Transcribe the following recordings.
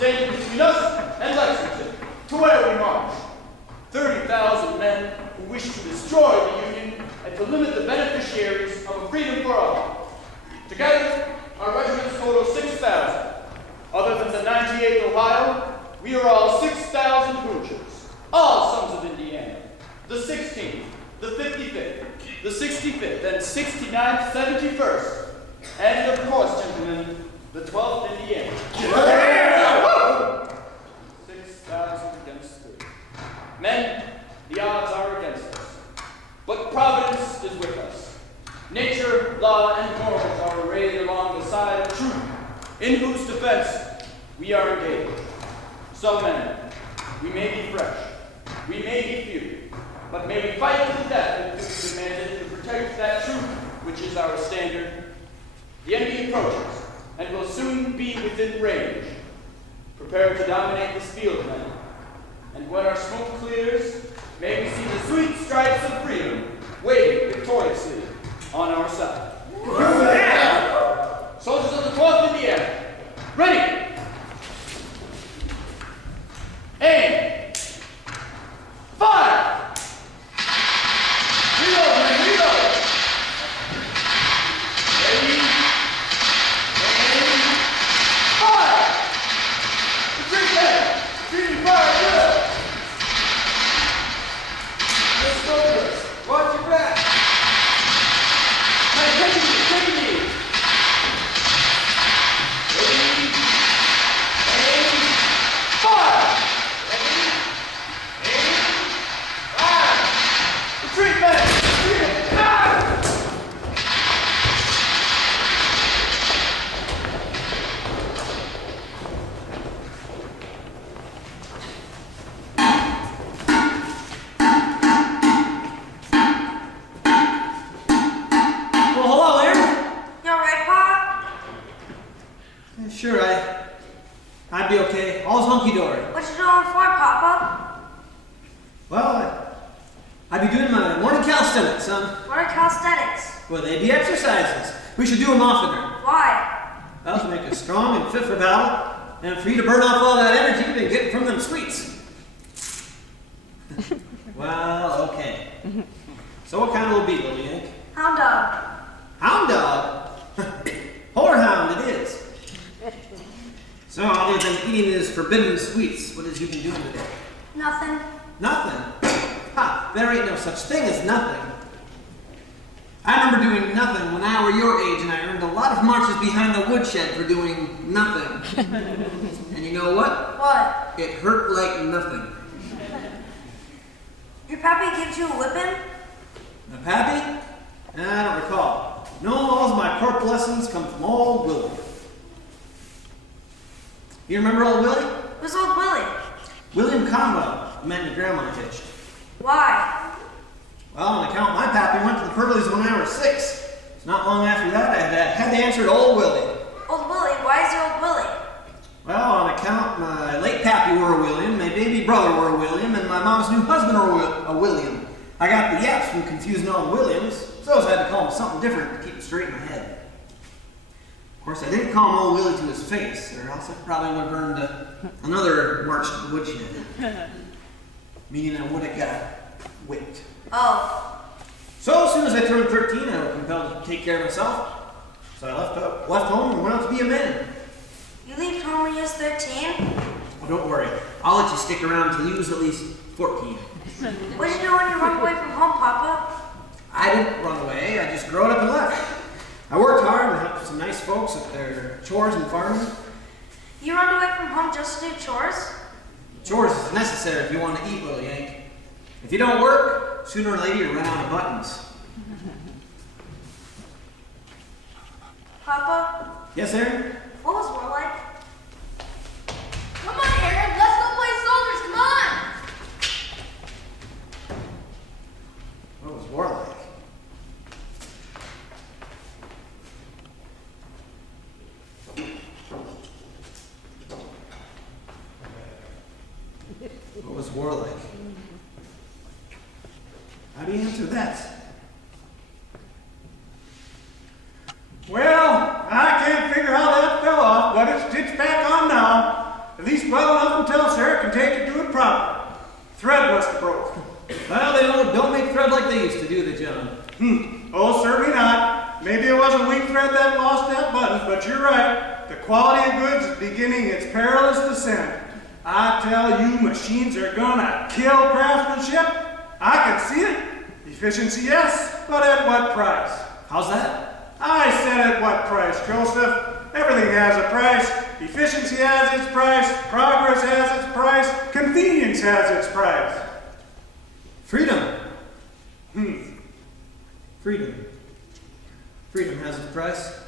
standing between us and Lexington, to where we march. 30,000 men who wish to destroy the Union and to limit the beneficiaries of a freedom for all. Together, our regiments total 6,000. Other than the 98th Ohio, we are all 6,000 Hoosiers, all sons of Indiana. The 16th, the 55th, the 65th, and 69th, 71st, and of course, gentlemen, the 12th Indiana. Yeah! 6,000 against 30. Men, the odds are against us, but Providence is with us. Nature, law, and morals are arrayed along the side of truth, in whose defense we are engaged. Some men, we may be fresh, we may be few, but may we fight to the death if duty demanded to protect that truth which is our standard. The enemy approaches, and will soon be within range. Prepare to dominate this field, men. And when our smoke clears, may we see the sweet stripes of freedom waving victoriously on our side. Soldiers of the 12th Indiana, ready! Aim! Fire! Reload, man, reload! Ready? Aim! Fire! Retreat, men! Retreating fire, good! Let's go this. Watch your back! Man, take it easy, take it easy! Ready? Aim! Fire! Retreat, men! Retreat! Ah! Well, hello, Aaron. You alright, Pop? Sure, I'd be okay. All's hunky-dory. What you doing for, Papa? Well, I'd be doing my morning calisthenics, son. What are calisthenics? Well, they'd be exercises. We should do them oftener. Why? That'll make us strong and fit for battle, and for you to burn off all that energy you've been getting from them sweets. Well, okay. So what kind will it be, little yank? Hound dog. Hound dog? Whorehound it is. So, other than eating these forbidden sweets, what have you been doing today? Nothing. Nothing? Ha! There ain't no such thing as nothing. I remember doing nothing when I were your age, and I earned a lot of marches behind the woodshed for doing nothing. And you know what? What? It hurt like nothing. Your pappy gives you a whipping? The pappy? I don't recall. No, all of my corp lessons come from old Willie. You remember old Willie? Who's old Willie? William Conwell, the man your grandma hitched. Why? Well, on account my pappy went to the Purleys when I was 6. It's not long after that I had to answer to old Willie. Old Willie? Why is he old Willie? Well, on account my late pappy were a William, my baby brother were a William, and my mom's new husband were a William. I got the yaps from confusing all the Williams, so I had to call him something different to keep it straight in my head. Of course, I didn't call him old Willie to his face, or else I probably would have earned another march to the woodshed. Meaning I would have got whipped. Oh. So as soon as I turned 13, I was compelled to take care of myself. So I left home and went out to be a man. You leave home when you was 13? Oh, don't worry. I'll let you stick around till you was at least 14. What did you do when you run away from home, Papa? I didn't run away. I just growed up and left. I worked hard and helped some nice folks with their chores and farming. You run away from home just to do chores? Chores is necessary if you want to eat, little yank. If you don't work, sooner or later you run out of buttons. Papa? Yes, Aaron? What was war like? Come on, Aaron, let's go play soldiers, come on! What was war like? What was war like? How do you answer that? Well, I can't figure how that fell off, but it's stitched back on now. At least well enough until Sarah can take it to it proper. Thread must have broke. Well, they don't make thread like they used to, do they, John? Oh, certainly not. Maybe it was a weak thread that lost that button, but you're right. The quality of goods is beginning its perilous descent. I tell you, machines are gonna kill craftsmanship. I can see it. Efficiency, yes, but at what price? How's that? I said at what price, Joseph? Everything has a price. Efficiency has its price. Progress has its price. Convenience has its price. Freedom. Freedom. Freedom has its price.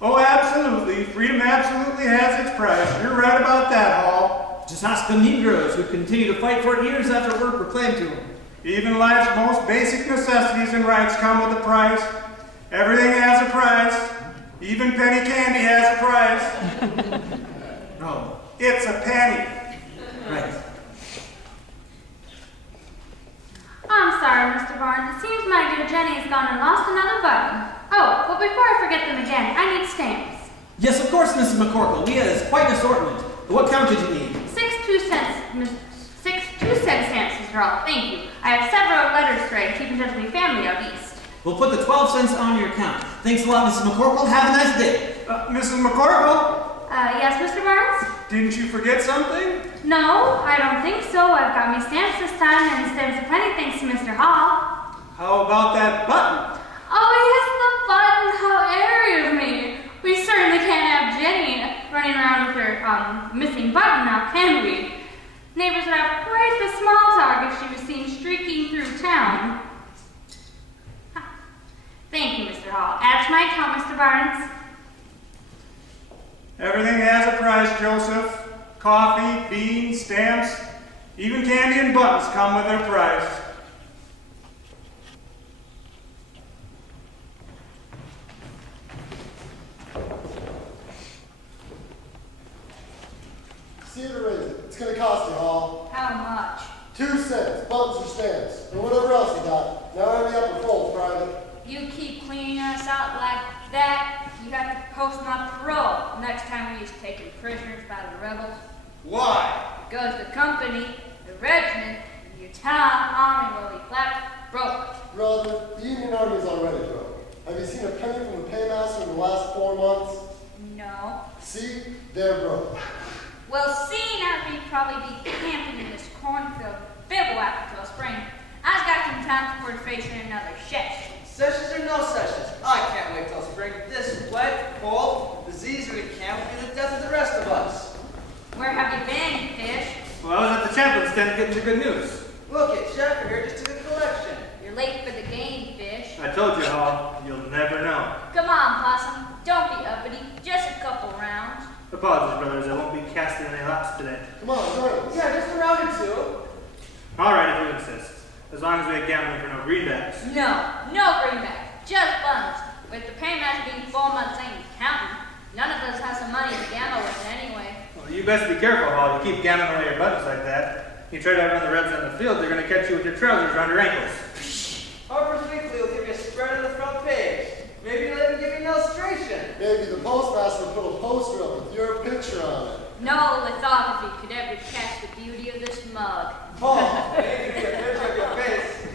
Oh, absolutely. Freedom absolutely has its price. You're right about that, Hall. Just ask the Negroes who continue to fight for it years after we're proclaimed to them. Even life's most basic necessities and rights come with a price. Everything has a price. Even penny candy has a price. Oh, It's a penny. right. I'm sorry, Mr. Barnes. It seems my dear Jenny has gone and lost another button. Oh, but before I forget them again, I need stamps. Yes, of course, Mrs. McCorkle. We has quite an assortment. What count did you need? 6 2-cent stamps, Mr. Hall. Thank you. I have several letters to write, keep in touch with my family out east. We'll put the 12 cents on your account. Thanks a lot, Mrs. McCorkle. Have a nice day. Mrs. McCorkle, Yes, Mr. Barnes? didn't you forget something? No, I don't think so. I've got me stamps this time, and stamps aplenty thanks to Mr. Hall. How about that button? Oh, yes, the button. How airy of me. We certainly can't have Jenny running around with her missing button now, can we? Neighbors would have quite the small talk if she was seen streaking through town. Thank you, Mr. Hall. Add to my account, Mr. Barnes. Everything has a price, Joseph. Coffee, beans, stamps, even candy and buttons come with their price. See it or raise it. It's going to cost you, Hall. How much? 2 cents, buttons or stamps, or whatever else you got. Now every upper fold's private. You keep cleaning us out like that, you have to post my parole next time we is taken prisoners by the rebels. Why? Because the company, the regiment, and your town army will be flat broke. Brother, the Union Army's already broke. Have you seen a penny from the paymaster in the last 4 months? No. See? They're broke. Well, seeing as we'd probably be camping in this cornfield bivouac until spring, I've got some time before facing another shift. Sessions or no sessions, I can't wait till spring. This wet, cold, disease-ridden camp will be the death of the rest of us. Where have you been, fish? Well, I was at the chaplain's tent getting the good news. Look at Sheffer here just took a collection. You're late for the game, fish. I told you, Hall, you'll never know. Come on, Possum. Don't be uppity. Just a couple rounds. Apologies, brothers, I won't be casting any lots today. Come on, join us. Yeah, just a round or two. All right, if you insist. As long as we ain't gambling for no greenbacks. No greenback. Just buns. With the paymaster being 4 months ain't counting. None of us has some money to gamble with anyway. Well, you best be careful, Hall. You keep gambling away your buttons like that. You try to outrun the Reds on the field, they're going to catch you with your trousers around your ankles. Harper's Weekly will give you a spread on the front page. Maybe they'll even give you an illustration. Maybe the postmaster will put a poster up with your picture on it. No one thought if he could ever catch the beauty of this mug. Oh, maybe get a picture of your face.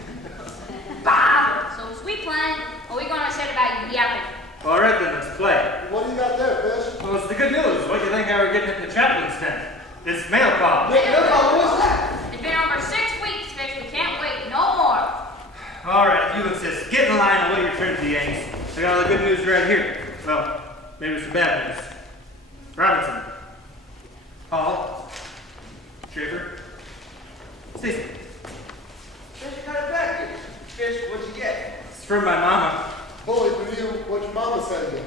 Bah! So sweet plan. What are we gonna say about yapping? All right, then, let's play. What do you got there, fish? Well, it's the good news. What do you think how we're getting it in the chaplain's tent? It's mail call. Wait, no, what was that? It's been over 6 weeks, fish. We can't wait no more. All right, if you insist, get in line and wait your turn to the Yanks. I got all the good news right here. Well, maybe some bad news. Robinson. Hall. Schrader. Stacy. Fish got it back here. Fish, what'd you get? It's from my mama. Bully for you, what your mama sent you.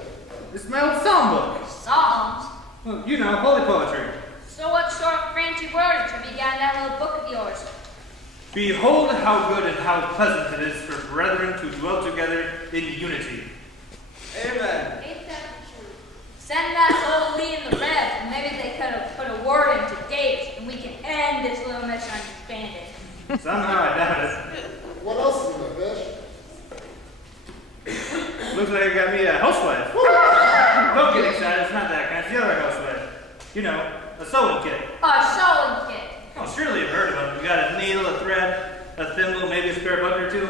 It's my old psalm book. Psalms. Well, you know, holy poetry. So what sort of fancy wordage have you got in that little book of yours? Behold how good and how pleasant it is for brethren to dwell together in unity. Amen. Ain't that the truth? Send that old Lee and the Reds, and maybe they could have put a word into Dave's, and we can end this little misunderstanding. Somehow I doubt it. What else is in there, fish? Looks like I got me a housewife. Don't get excited, it's not that kind, it's the other housewife. You know, a sewing kit. A sewing kit. Oh, surely you've heard of them. You got a needle, a thread, a thimble, maybe a spare button or two.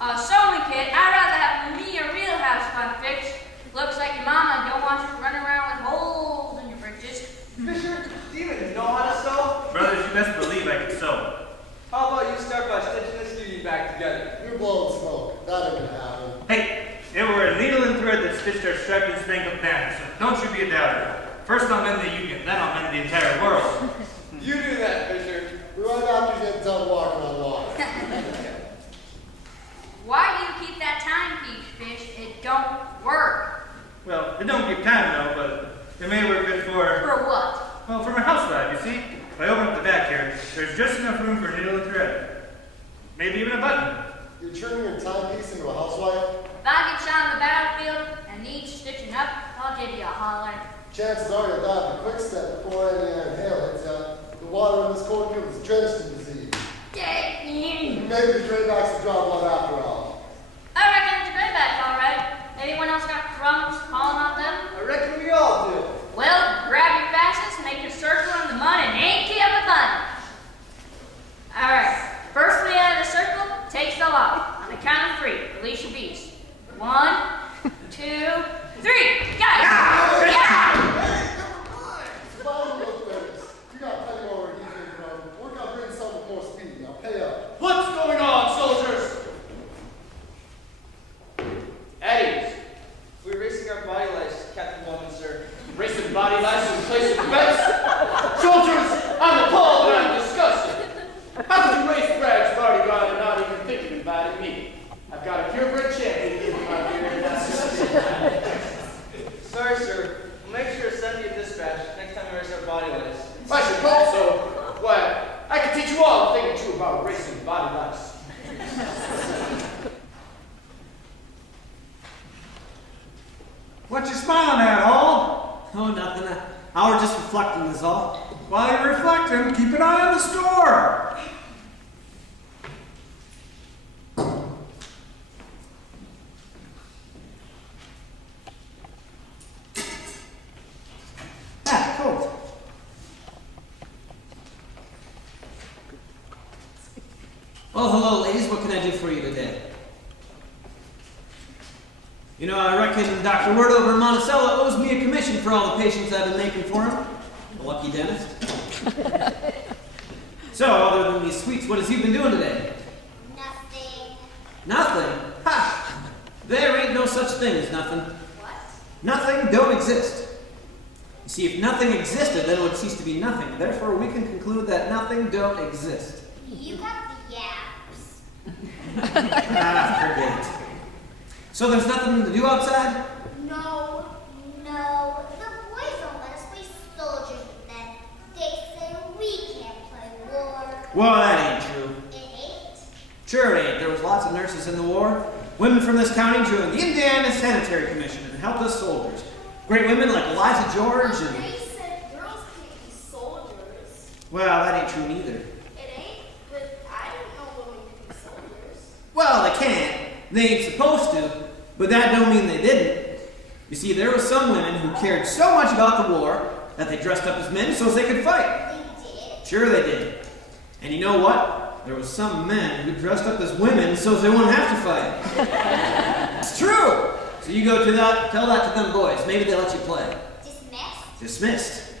A sewing kit? I'd rather have me a real house fun fix. Looks like your mama don't want you running around with holes in your britches. Fisher, do you even know how to sew? Brothers, you best believe I can sew. How about you start by stitching this union back together? You're blowing smoke. That ain't gonna happen. Hey, it were a needle and thread that stitched our striped and spangled banner, so don't you be a doubter. First I'll mend the union, then I'll mend the entire world. You do that, Fisher. Right after you get done walking on water. Why do you keep that timepiece, Fish? It don't work. Well, it don't keep time though, but it may work good for... For what? Well, for my housewife, you see? If I open up the back here, there's just enough room for a needle and thread. Maybe even a button. You're turning your timepiece into a housewife? If I get shot on the battlefield and need stitching up, I'll give you a holler. Chances are you'll die of a quick step before any iron hail hits you. The water in this cornfield is drenched in disease. Maybe the drainbacks will draw blood after all. I reckon it's a great back, all right. Anyone else got crumbs falling on them? I reckon we all do. Well, grab your fastest, make a circle in the mud, and ain't keep the fun. All right. First one out of the circle takes the lot. On the count of 3, release your beast. 1, 2, 3. Got it. Yeah. Follow those bears. You got plenty more where he came from. Work on bringing something with more speed. Now pay up. What's going on, soldiers? At ease. We're racing our body lights, Captain Bowman, sir. Racing body lights in place of bets. Soldiers, I'm appalled and I'm disgusted. How could you race Bragg's bodyguard and not even think of inviting me? I've got a purebred champion in my beard, and that's just it. Sorry, sir. We'll make sure to send you a dispatch next time we race our body lights. I should hope so. Why, I can teach you all a thing or two about racing body lights. What you smiling at, Hall? Oh, nothing. I was just reflecting is all. While you're reflecting, keep an eye on the store. Ah, cool. Well, hello, ladies. What can I do for you today? You know, I reckon Dr. Word over in Monticello owes me a commission for all the patients I've been making for him. A lucky dentist. So, other than these sweets, what has he been doing today? Nothing. Nothing? Ha! There ain't no such thing as nothing. What? Nothing don't exist. You see, if nothing existed, then it would cease to be nothing. Therefore, we can conclude that nothing don't exist. You got the yaps. Ah, forget it. So there's nothing to do outside? No. The boys don't let us play soldiers with them. They say we can't play war. Well, that ain't true. It ain't. Sure it ain't. There was lots of nurses in the war. Women from this county joined the Indiana Sanitary Commission and helped us soldiers. Great women like Eliza George Well, and... they said girls can't be soldiers. Well, that ain't true neither. It ain't, but I didn't know women could be soldiers. Well, they can't. They ain't supposed to. But that don't mean they didn't. You see, there were some women who cared so much about the war that they dressed up as men so as they could fight. They did. Sure they did. And you know what? There was some men who dressed up as women so as they wouldn't have to fight. It's true. So you go to that, tell that to them boys. Maybe they'll let you play. Dismissed. Dismissed.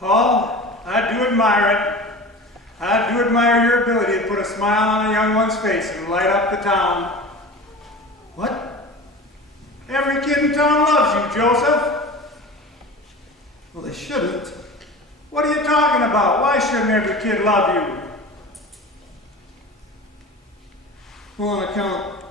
Hall, I do admire it. I do admire your ability to put a smile on a young one's face and light up the town. What? Every kid in town loves you, Joseph. Well, they shouldn't. What are you talking about? Why shouldn't every kid love you? Well, on account